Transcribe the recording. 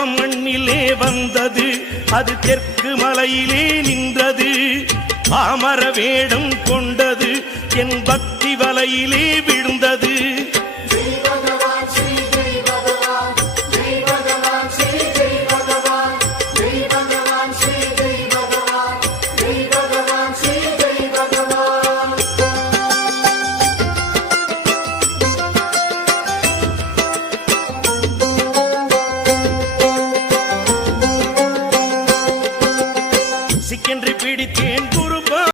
தெய்வம் மண்ணிலே வந்தது. அது தெற்கு மலையிலே நின்றது. பாமர வேடம் கொண்டது. என் பக்தி வலையிலே விழுந்தது. சிக்கென்று பிடித்தேன் குரு